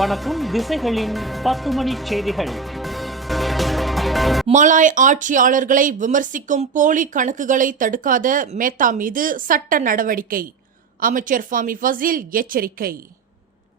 வணக்கம். திசைகளின் 10 மணி செய்திகள். மலாய் ஆட்சியாளர்களை விமர்சிக்கும் போலி கணக்குகளை தடுக்காத மேத்தா மீது சட்ட நடவடிக்கை. அமைச்சர் ஃபாமி ஃபசில் எச்சரிக்கை.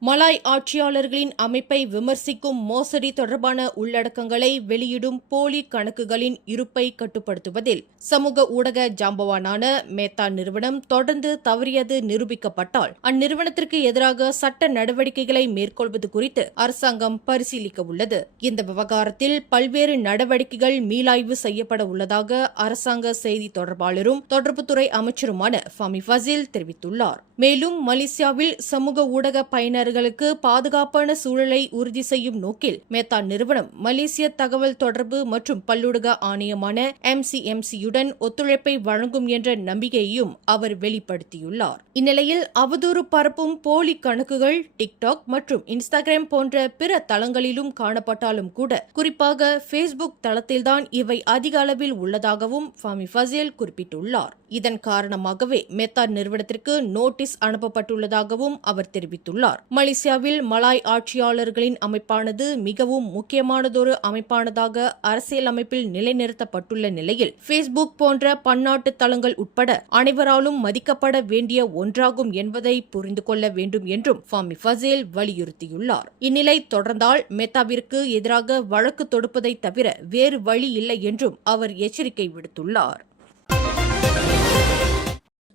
மலாய் ஆட்சியாளர்களின் அமைப்பை விமர்சிக்கும் மோசடி தொடர்பான உள்ளடக்கங்களை வெளியிடும் போலி கணக்குகளின் இருப்பை கட்டுப்படுத்துவதில் சமூக ஊடக ஜாம்பவானான மேத்தா நிறுவனம் தொடர்ந்து தவறியது நிரூபிக்கப்பட்டால் அந்நிறுவனத்திற்கு எதிராக சட்ட நடவடிக்கைகளை மேற்கொள்வது குறித்து அரசாங்கம் பரிசீலிக்க உள்ளது. இந்த விவகாரத்தில் பல்வேறு நடவடிக்கைகள் மீளாய்வு செய்யப்பட உள்ளதாக அரசாங்க செய்தி தொடர்பாளரும் தொடர்புத்துறை அமைச்சருமான ஃபாமி ஃபசில் தெரிவித்துள்ளார். மேலும் மலேசியாவில் சமூக ஊடக பயனர்களுக்கு பாதுகாப்பான சூழலை உறுதி செய்யும் நோக்கில் மேத்தா நிறுவனம் மலேசிய தகவல் தொடர்பு மற்றும் பல்லூடக ஆணையமான MCMC-யுடன் ஒத்துழைப்பை வழங்கும் என்ற நம்பிக்கையையும் அவர் வெளிப்படுத்தியுள்ளார். இந்நிலையில் அவதூறு பரப்பும் போலி கணக்குகள் டிக்டாக் மற்றும் இன்ஸ்டாகிராம் போன்ற பிற தளங்களிலும் காணப்பட்டாலும் கூட குறிப்பாக Facebook தளத்தில்தான் இவை அதிக அளவில் உள்ளதாகவும் ஃபாமி ஃபசில் குறிப்பிட்டுள்ளார். இதன் காரணமாகவே மேத்தா நிறுவனத்திற்கு நோட்டீஸ் அனுப்பப்பட்டுள்ளதாகவும் அவர் தெரிவித்துள்ளார். மலேசியாவில் மலாய் ஆட்சியாளர்களின் அமைப்பானது மிகவும் முக்கியமானதொரு அமைப்பானதாக அரசியலமைப்பில் நிலைநிறுத்தப்பட்டுள்ள நிலையில் Facebook போன்ற பன்னாட்டு தளங்கள் உட்பட அனைவராலும் மதிக்கப்பட வேண்டிய ஒன்றாகும் என்பதை புரிந்து கொள்ள வேண்டும் என்றும் ஃபாமி ஃபசில் வலியுறுத்தியுள்ளார். இந்நிலை தொடர்ந்தால் மேத்தாவிற்கு எதிராக வழக்கு தொடுப்பதை தவிர வேறு வழி இல்லை என்றும் அவர் எச்சரிக்கை விடுத்துள்ளார்.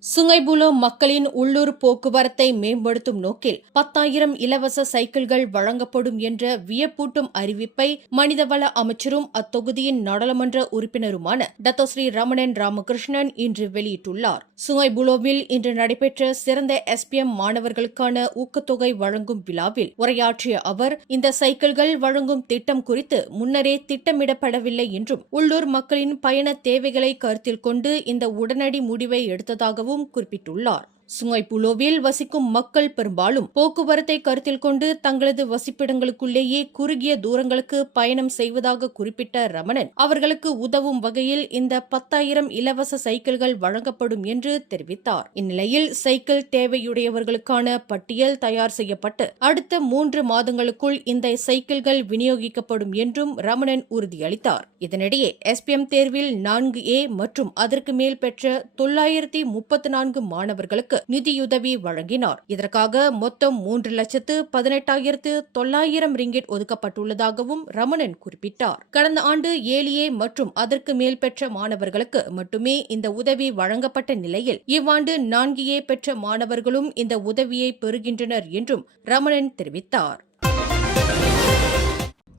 சுங்கைபுலோ மக்களின் உள்ளூர் போக்குவரத்தை மேம்படுத்தும் நோக்கில் 10,000 இலவச சைக்கிள்கள் வழங்கப்படும் என்ற வியப்பூட்டும் அறிவிப்பை மனிதவள அமைச்சரும் அத்தொகுதியின் நாடாளுமன்ற உறுப்பினருமான டத்தோஸ்ரீ ரமணன் ராமகிருஷ்ணன் இன்று வெளியிட்டுள்ளார். சுங்கைபுலோவில் இன்று நடைபெற்ற சிறந்த SPM மாணவர்களுக்கான ஊக்கத்தொகை வழங்கும் விழாவில் உரையாற்றிய அவர் இந்த சைக்கிள்கள் வழங்கும் திட்டம் குறித்து முன்னரே திட்டமிடப்படவில்லை என்றும் உள்ளூர் மக்களின் பயண தேவைகளை கருத்தில் கொண்டு இந்த உடனடி முடிவை எடுத்ததாகவும் குறிப்பிட்டுள்ளார். சுங்கைபுலோவில் வசிக்கும் மக்கள் பெரும்பாலும் போக்குவரத்தை கருத்தில் கொண்டு தங்களது வசிப்பிடங்களுக்குள்ளேயே குறுகிய தூரங்களுக்கு பயணம் செய்வதாக குறிப்பிட்ட ரமணன் அவர்களுக்கு உதவும் வகையில் இந்த 10,000 இலவச சைக்கிள்கள் வழங்கப்படும் என்று தெரிவித்தார். இந்நிலையில் சைக்கிள் தேவையுடையவர்களுக்கான பட்டியல் தயார் செய்யப்பட்டு அடுத்த 3 மாதங்களுக்குள் இந்த சைக்கிள்கள் விநியோகிக்கப்படும் என்றும் ரமணன் உறுதியளித்தார். இதனிடையே SPM தேர்வில் 4A மற்றும் அதற்கு மேல் பெற்ற 934 மாணவர்களுக்கு நிதியுதவி வழங்கினார். இதற்காக மொத்தம் 3,18,900 ரிங்கிட் ஒதுக்கப்பட்டுள்ளதாகவும் ரமணன் குறிப்பிட்டார். கடந்த ஆண்டு 7A மற்றும் அதற்கு மேல் பெற்ற மாணவர்களுக்கு மட்டுமே இந்த உதவி வழங்கப்பட்ட நிலையில் இவ்வாண்டு 4A பெற்ற மாணவர்களும் இந்த உதவியை பெறுகின்றனர் என்றும் ரமணன் தெரிவித்தார்.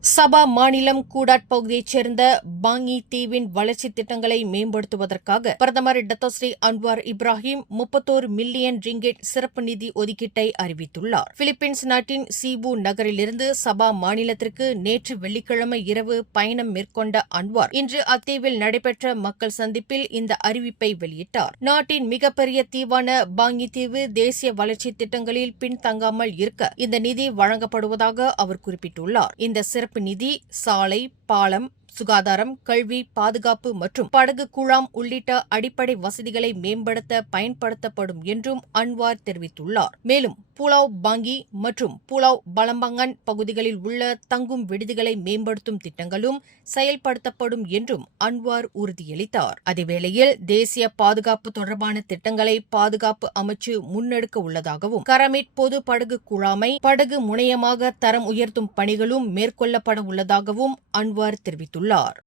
சபா மாநிலம் கூடாட் பகுதியைச் சேர்ந்த பாங்கி தீவின் வளர்ச்சித் திட்டங்களை மேம்படுத்துவதற்காக பிரதமர் Datuk Seri Anwar Ibrahim 31 million ringgit சிறப்பு நிதி ஒதுக்கீட்டை அறிவித்துள்ளார். பிலிப்பீன்ஸ் நாட்டின் சீபு நகரிலிருந்து சபா மாநிலத்திற்கு நேற்று வெள்ளிக்கிழமை இரவு பயணம் மேற்கொண்ட அன்வார் இன்று அத்தீவில் நடைபெற்ற மக்கள் சந்திப்பில் இந்த அறிவிப்பை வெளியிட்டார். நாட்டின் மிகப்பெரிய தீவான பாங்கி தீவு தேசிய வளர்ச்சித் திட்டங்களில் பின்தங்காமல் இருக்க இந்த நிதி வழங்கப்படுவதாக அவர் குறிப்பிட்டுள்ளார். இந்த சிறப்பு நிதி சாலை, பாலம், சுகாதாரம், கல்வி, பாதுகாப்பு மற்றும் படகு குழாம் உள்ளிட்ட அடிப்படை வசதிகளை மேம்படுத்த பயன்படுத்தப்படும் என்றும் அன்வார் தெரிவித்துள்ளார். மேலும் புலாவ் பாங்கி மற்றும் புலாவ் பலம்பங்கன் பகுதிகளில் உள்ள தங்கும் விடுதிகளை மேம்படுத்தும் திட்டங்களும் செயல்படுத்தப்படும் என்றும் அன்வார் உறுதியளித்தார். அதேவேளையில் தேசிய பாதுகாப்பு தொடர்பான திட்டங்களை பாதுகாப்பு அமைச்சு முன்னெடுக்க உள்ளதாகவும் கரமிட் பொது படகு குழாமை படகு முனையமாக தரம் உயர்த்தும் பணிகளும் மேற்கொள்ளப்பட உள்ளதாகவும் அன்வார் தெரிவித்துள்ளார்.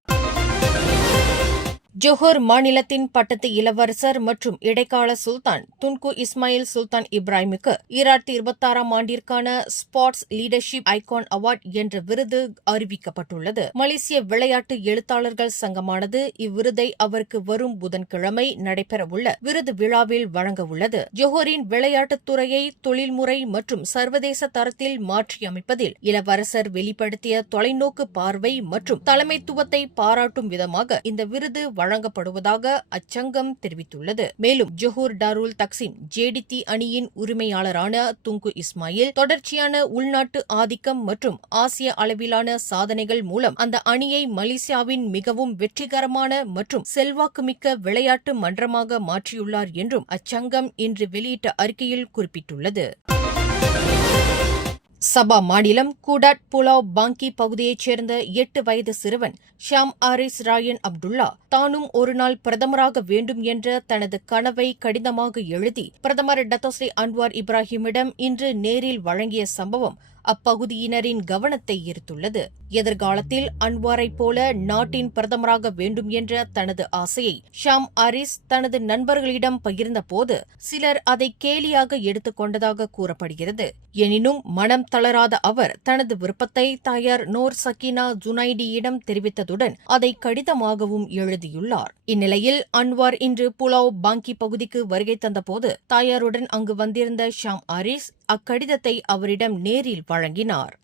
ஜோஹர் மாநிலத்தின் பட்டத்து இளவரசர் மற்றும் இடைக்கால சுல்தான் துன்கு இஸ்மாயில் சுல்தான் இப்ராஹிமுக்கு 2026 ஆண்டிற்கான ஸ்போர்ட்ஸ் லீடர்ஷிப் ஐகான் அவார்ட் என்ற விருது அறிவிக்கப்பட்டுள்ளது. மலேசிய விளையாட்டு எழுத்தாளர்கள் சங்கமானது இவ்விருதை அவருக்கு வரும் புதன்கிழமை நடைபெறவுள்ள விருது விழாவில் வழங்கவுள்ளது. ஜோஹரின் விளையாட்டுத் துறையை தொழில்முறை மற்றும் சர்வதேச தரத்தில் மாற்றியமைப்பதில் இளவரசர் வெளிப்படுத்திய தொலைநோக்கு பார்வை மற்றும் தலைமைத்துவத்தை பாராட்டும் விதமாக இந்த விருது வழங்கப்படுவதாக அச்சங்கம் தெரிவித்துள்ளது. மேலும் ஜோஹர் டாருல் தக்சிம் JDT அணியின் உரிமையாளரான துங்கு இஸ்மாயில் தொடர்ச்சியான உள்நாட்டு ஆதிக்கம் மற்றும் ஆசிய அளவிலான சாதனைகள் மூலம் அந்த அணியை மலேசியாவின் மிகவும் வெற்றிகரமான மற்றும் செல்வாக்குமிக்க விளையாட்டு மன்றமாக மாற்றியுள்ளார் என்றும் அச்சங்கம் இன்று வெளியிட்ட அறிக்கையில் குறிப்பிட்டுள்ளது. சபா மாநிலம் கூடாட் புலாவ் பாங்கி பகுதியைச் சேர்ந்த 8 வயது சிறுவன் ஷாம் ஆரிஸ் ராயன் அப்துல்லா தானும் ஒருநாள் பிரதமராக வேண்டும் என்ற தனது கனவை கடிதமாக எழுதி பிரதமர் டத்தோஸ்ரீ அன்வார் இப்ராஹிமிடம் இன்று நேரில் வழங்கிய சம்பவம் அப்பகுதியினரின் கவனத்தை ஈர்த்துள்ளது. எதிர்காலத்தில் அன்வாரைப் போல நாட்டின் பிரதமராக வேண்டும் என்ற தனது ஆசையை ஷாம் ஆரிஸ் தனது நண்பர்களிடம் பகிர்ந்தபோது சிலர் அதை கேலியாக எடுத்துக் கொண்டதாக கூறப்படுகிறது. எனினும் மனம் தளராத அவர் தனது விருப்பத்தை தாயார் நோர் சக்கீனா ஜுனைடியிடம் தெரிவித்ததுடன் அதை கடிதமாகவும் எழுதியுள்ளார். இந்நிலையில் அன்வார் இன்று புலாவ் பாங்கி பகுதிக்கு வருகை தந்தபோது தாயாருடன் அங்கு வந்திருந்த ஷாம் ஆரிஸ் அக்கடிதத்தை அவரிடம் நேரில் வழங்கினார்.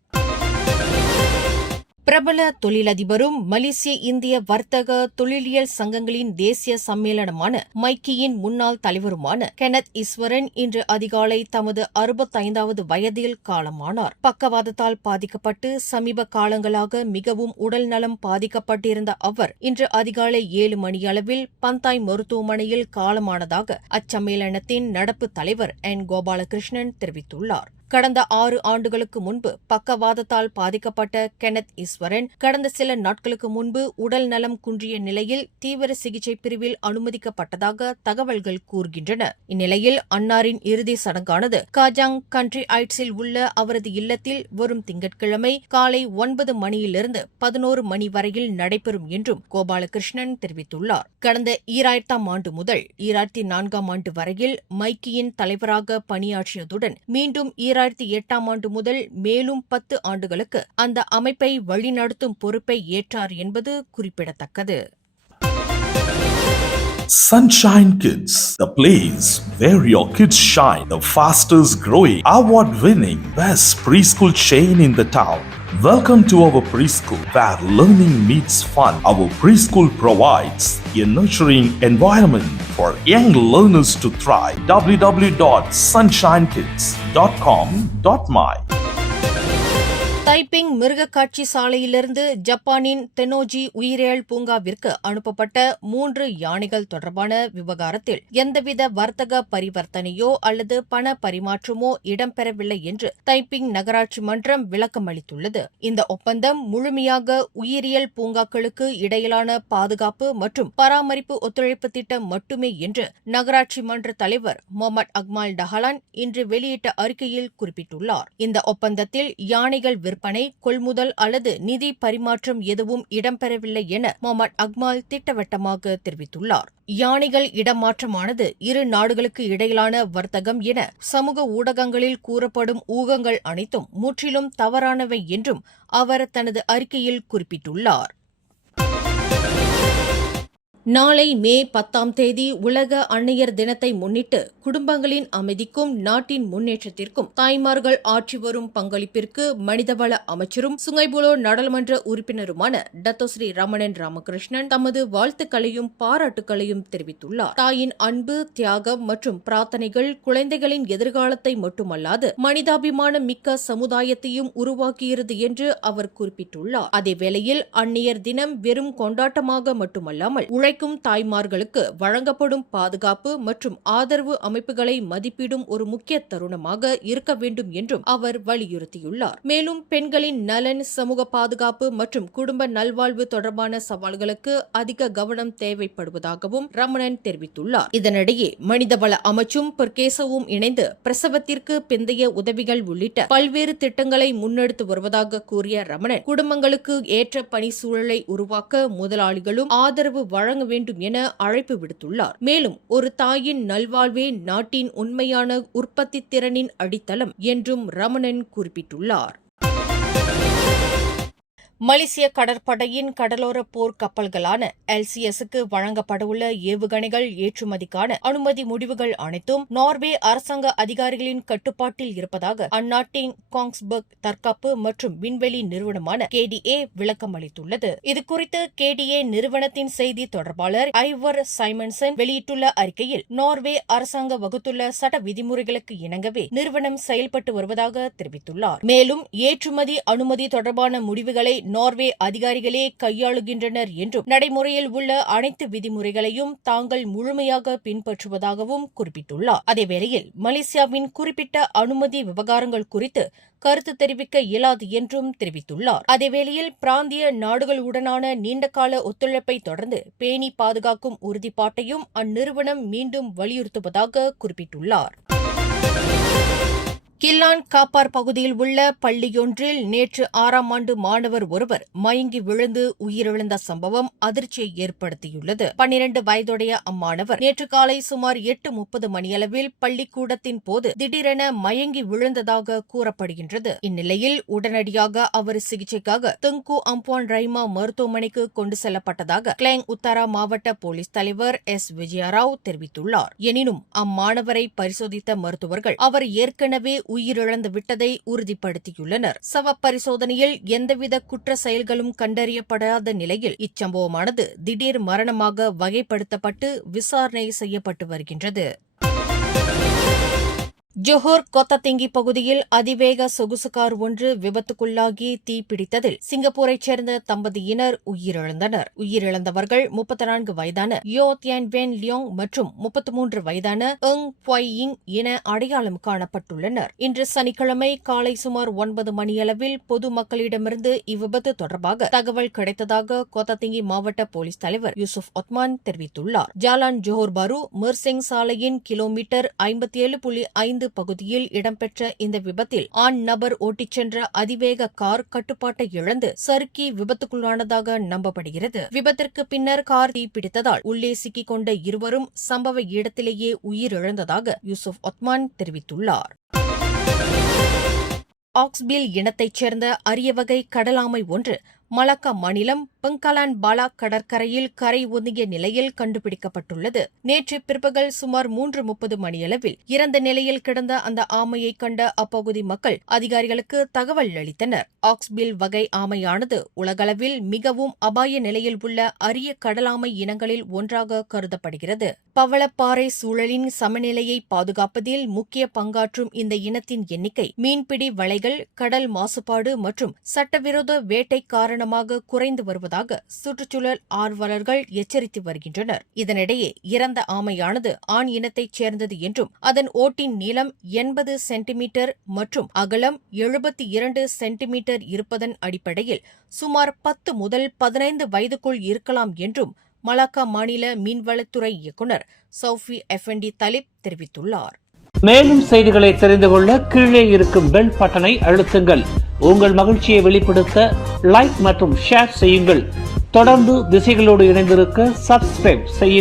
பிரபல தொழிலதிபரும் மலேசிய இந்திய வர்த்தக தொழிலியல் சங்கங்களின் தேசிய சம்மேளனமான மைக்கியின் முன்னாள் தலைவருமான கெனத் ஈஸ்வரன் இன்று அதிகாலை தமது 65வது வயதில் காலமானார். பக்கவாதத்தால் பாதிக்கப்பட்டு சமீப காலங்களாக மிகவும் உடல் நலம் பாதிக்கப்பட்டிருந்த அவர் இன்று அதிகாலை 7 மணியளவில் பந்தாய் மருத்துவமனையில் காலமானதாக அச்சம்மேளனத்தின் நடப்பு தலைவர் என் கோபாலகிருஷ்ணன் தெரிவித்துள்ளார். கடந்த 6 ஆண்டுகளுக்கு முன்பு பக்கவாதத்தால் பாதிக்கப்பட்ட கெனத் ஈஸ்வரன் கடந்த சில நாட்களுக்கு முன்பு உடல் நலம் குன்றிய நிலையில் தீவிர சிகிச்சை பிரிவில் அனுமதிக்கப்பட்டதாக தகவல்கள் கூறுகின்றன. இந்நிலையில் அன்னாரின் இறுதி சடங்கானது காஜாங் கண்ட்ரி ஐட்ஸில் உள்ள அவரது இல்லத்தில் வரும் திங்கட்கிழமை காலை 9 மணியிலிருந்து 11 மணி வரையில் நடைபெறும் என்றும் கோபாலகிருஷ்ணன் தெரிவித்துள்ளார். கடந்த 2000ஆம் ஆண்டு முதல் 2004ஆம் ஆண்டு வரையில் மைக்கியின் தலைவராக பணியாற்றியதுடன் மீண்டும் 2008ஆம் ஆண்டு முதல் மேலும் 10 ஆண்டுகளுக்கு அந்த அமைப்பை வழிநடத்தும் பொறுப்பை ஏற்றார் என்பது குறிப்பிடத்தக்கது. Sunshine Kids, the place where your kids shine, the fastest growing, award-winning, best preschool chain in the town. Welcome to our preschool where learning meets fun. Our preschool provides a nurturing environment for young learners to thrive. www.sunshinekids.com.my Taiping மிருகக்காட்சி சாலையிலிருந்து ஜப்பானின் Tennoji உயிரியல் பூங்காவிற்கு அனுப்பப்பட்ட 3 யானைகள் தொடர்பான விவகாரத்தில் எந்தவித வர்த்தக பரிவர்த்தனையோ அல்லது பண பரிமாற்றமோ இடம்பெறவில்லை என்று தைப்பிங் நகராட்சி மன்றம் விளக்கமளித்துள்ளது. இந்த ஒப்பந்தம் முழுமையாக உயிரியல் பூங்காக்களுக்கு இடையிலான பாதுகாப்பு மற்றும் பராமரிப்பு ஒத்துழைப்பு திட்டம் மட்டுமே என்று நகராட்சி மன்ற தலைவர் முகமது அக்மால் டஹலான் இன்று வெளியிட்ட அறிக்கையில் குறிப்பிட்டுள்ளார். இந்த ஒப்பந்தத்தில் யானைகள் விற்பனை, கொள்முதல் அல்லது நிதி பரிமாற்றம் எதுவும் இடம்பெறவில்லை என முகமது அக்மால் திட்டவட்டமாக தெரிவித்துள்ளார். யானைகள் இடமாற்றமானது இரு நாடுகளுக்கு இடையிலான வர்த்தகம் என சமூக ஊடகங்களில் கூறப்படும் ஊகங்கள் அனைத்தும் முற்றிலும் தவறானவை என்றும் அவர் தனது அறிக்கையில் குறிப்பிட்டுள்ளார். நாளை மே 10ஆம் தேதி உலக அன்னையர் தினத்தை முன்னிட்டு குடும்பங்களின் அமைதிக்கும் நாட்டின் முன்னேற்றத்திற்கும் தாய்மார்கள் ஆற்றி வரும் பங்களிப்பிற்கு மனிதவள அமைச்சரும் சுங்கைபுலோ நாடாளுமன்ற உறுப்பினருமான டத்தோஸ்ரீ ரமணன் ராமகிருஷ்ணன் தமது வாழ்த்துக்களையும் பாராட்டுக்களையும் தெரிவித்துள்ளார். தாயின் அன்பு, தியாகம் மற்றும் பிரார்த்தனைகள் குழந்தைகளின் எதிர்காலத்தை மட்டுமல்லாது மனிதாபிமான மிக்க சமுதாயத்தையும் உருவாக்கியிருது என்று அவர் குறிப்பிட்டுள்ளார். அதேவேளையில் அன்னையர் தினம் வெறும் கொண்டாட்டமாக மட்டுமல்லாமல் உழைக்கும் தாய்மார்களுக்கு வழங்கப்படும் பாதுகாப்பு மற்றும் ஆதரவு அமைப்புகளை மதிப்பிடும் ஒரு முக்கிய தருணமாக இருக்க வேண்டும் என்றும் அவர் வலியுறுத்தியுள்ளார். மேலும் பெண்களின் நலன், சமூக பாதுகாப்பு மற்றும் குடும்ப நல்வாழ்வு தொடர்பான சவால்களுக்கு அதிக கவனம் தேவைப்படுவதாகவும் ரமணன் தெரிவித்துள்ளார். இதனிடையே மனிதவள அமைச்சும் பொற்கேசவும் இணைந்து பிரசவத்திற்கு பிந்தைய உதவிகள் உள்ளிட்ட பல்வேறு திட்டங்களை முன்னெடுத்து வருவதாக கூறிய ரமணன், குடும்பங்களுக்கு ஏற்ற பணி சூழலை உருவாக்க முதலாளிகளும் ஆதரவு வழங்க வேண்டும் என அழைப்பு விடுத்துள்ளார். மேலும் ஒரு தாயின் நல்வாழ்வே நாட்டின் உண்மையான உற்பத்தி திறனின் அடித்தளம் என்றும் ரமணன் குறிப்பிட்டுள்ளார். மலேசிய கடற்படையின் கடலோர போர் கப்பல்களான LCS-க்கு வழங்கப்படவுள்ள ஏவுகணைகள் ஏற்றுமதிக்கான அனுமதி முடிவுகள் அனைத்தும் நார்வே அரசாங்க அதிகாரிகளின் கட்டுப்பாட்டில் இருப்பதாக அந்நாட்டின் காங்ஸ்பர்க் தற்காப்பு மற்றும் விண்வெளி நிறுவனமான KDA விளக்கம் அளித்துள்ளது. இதுகுறித்து KDA நிறுவனத்தின் செய்தி தொடர்பாளர் ஐவர் சைமன்சன் வெளியிட்டுள்ள அறிக்கையில், நார்வே அரசாங்க வகுத்துள்ள சட்ட விதிமுறைகளுக்கு இணங்கவே நிறுவனம் செயல்பட்டு வருவதாக தெரிவித்துள்ளார். மேலும் ஏற்றுமதி அனுமதி தொடர்பான முடிவுகளை நார்வே அதிகாரிகளே கையாளுகின்றனர் என்றும் நடைமுறையில் உள்ள அனைத்து விதிமுறைகளையும் தாங்கள் முழுமையாக பின்பற்றுவதாகவும் குறிப்பிட்டுள்ளார். அதேவேளையில் மலேசியாவின் குறிப்பிட்ட அனுமதி விவகாரங்கள் குறித்து கருத்து தெரிவிக்க இயலாது என்றும் தெரிவித்துள்ளார். அதேவேளையில் பிராந்திய நாடுகளுடனான நீண்டகால ஒத்துழைப்பை தொடர்ந்து பேணி பாதுகாக்கும் உறுதிப்பாட்டையும் அந்நிறுவனம் மீண்டும் வலியுறுத்துவதாக குறிப்பிட்டுள்ளார். கில்லான் காப்பார் பகுதியில் உள்ள பள்ளியொன்றில் நேற்று 6ஆம் ஆண்டு மாணவர் ஒருவர் மயங்கி விழுந்து உயிரிழந்த சம்பவம் அதிர்ச்சியை ஏற்படுத்தியுள்ளது. 12 வயதுடைய அம்மாணவர் நேற்று காலை சுமார் 8:30 மணியளவில் பள்ளிக்கூடத்தின் போது திடீரென மயங்கி விழுந்ததாக கூறப்படுகின்றது. இந்நிலையில் உடனடியாக அவர் சிகிச்சைக்காக துங்கு அம்பான் ரைமா மருத்துவமனைக்கு கொண்டு செல்லப்பட்டதாக கிளேங் உத்தரா மாவட்ட போலீஸ் தலைவர் எஸ். விஜயராவ் தெரிவித்துள்ளார். எனினும் அம்மாணவரை பரிசோதித்த மருத்துவர்கள் அவர் ஏற்கனவே உயிரிழந்து விட்டதை உறுதிப்படுத்தியுள்ளனர். சவ பரிசோதனையில் எந்தவித குற்ற செயல்களும் கண்டறியப்படாத நிலையில் இச்சம்பவமானது திடீர் மரணமாக வகைப்படுத்தப்பட்டு விசாரணை செய்யப்பட்டு வருகின்றது. ஜொஹோர் கொத்ததிங்கி பகுதியில் அதிவேக சொகுசு கார் ஒன்று விபத்துக்குள்ளாகி தீப்பிடித்ததில் சிங்கப்பூரைச் சேர்ந்த தம்பதியினர் உயிரிழந்தனர். உயிரிழந்தவர்கள் 34 வயதான யோ தியன் வென் லியோங் மற்றும் 33 வயதான எங் புய் யிங் என அடையாளம் காணப்பட்டுள்ளனர். இன்று சனிக்கிழமை காலை சுமார் 9 மணியளவில் பொதுமக்களிடமிருந்து இவ்விபத்து தொடர்பாக தகவல் கிடைத்ததாக கொத்ததிங்கி மாவட்ட போலீஸ் தலைவர் யூசுப் ஒத்மான் தெரிவித்துள்ளார். ஜாலான் ஜொஹோர் பாரு மிர்சிங் சாலையின் கிலோமீட்டர் 57.5 பகுதியில் இடம்பெற்ற இந்த விபத்தில் ஆண் நபர் ஓட்டிச் சென்ற அதிவேக கார் கட்டுப்பாட்டை இழந்து சறுக்கி விபத்துக்குள்ளானதாக நம்பப்படுகிறது. விபத்திற்கு பின்னர் கார் தீப்பிடித்ததால் உள்ளே சிக்கிக் கொண்ட இருவரும் சம்பவ இடத்திலேயே உயிரிழந்ததாக யூசுப் ஒத்மான் தெரிவித்துள்ளார். ஆக்ஸ்பில் இனத்தைச் சேர்ந்த அரிய வகை கடலாமை ஒன்று மலாக்கா மாநிலம் பெங்காலான் பாலா கடற்கரையில் கரை ஒதுங்கிய நிலையில் கண்டுபிடிக்கப்பட்டுள்ளது. நேற்று பிற்பகல் சுமார் 3:30 மணியளவில் இறந்த நிலையில் கிடந்த அந்த ஆமையை கண்ட அப்பகுதி மக்கள் அதிகாரிகளுக்கு தகவல் அளித்தனர். ஆக்ஸ்பில் வகை ஆமையானது உலகளவில் மிகவும் அபாய நிலையில் உள்ள அரிய கடலாமை இனங்களில் ஒன்றாக கருதப்படுகிறது. பவளப்பாறை சூழலின் சமநிலையை பாதுகாப்பதில் முக்கிய பங்காற்றும் இந்த இனத்தின் எண்ணிக்கை மீன்பிடி வலைகள், கடல் மாசுபாடு மற்றும் சட்டவிரோத வேட்டை காரணமாக குறைந்து வருவதாக சுற்றுச்சூழல் ஆர்வலர்கள் எச்சரித்து வருகின்றனர். இதனிடையே இறந்த ஆமையானது ஆண் இனத்தைச் சேர்ந்தது என்றும் அதன் ஓட்டின் நீளம் 80 சென்டிமீட்டர் மற்றும் அகலம் 72 சென்டிமீட்டர் இருப்பதன் அடிப்படையில் சுமார் 10 முதல் 15 வயதுக்குள் இருக்கலாம் என்றும் மலாக்கா மாநில மீன்வளத்துறை இயக்குநர் சௌஃபி எஃப்என்டி தலிப் தெரிவித்துள்ளார். மேலும் செய்திகளை தெரிந்து கொள்ள கீழே இருக்கும் பெல் பட்டனை அழுத்துங்கள். உங்கள் மகிழ்ச்சியை வெளிப்படுத்த லைக் மற்றும் ஷேர் செய்யுங்கள். தொடர்ந்து திசைகளோடு இணைந்திருக்க சப்ஸ்கிரைப் செய்யுங்கள்.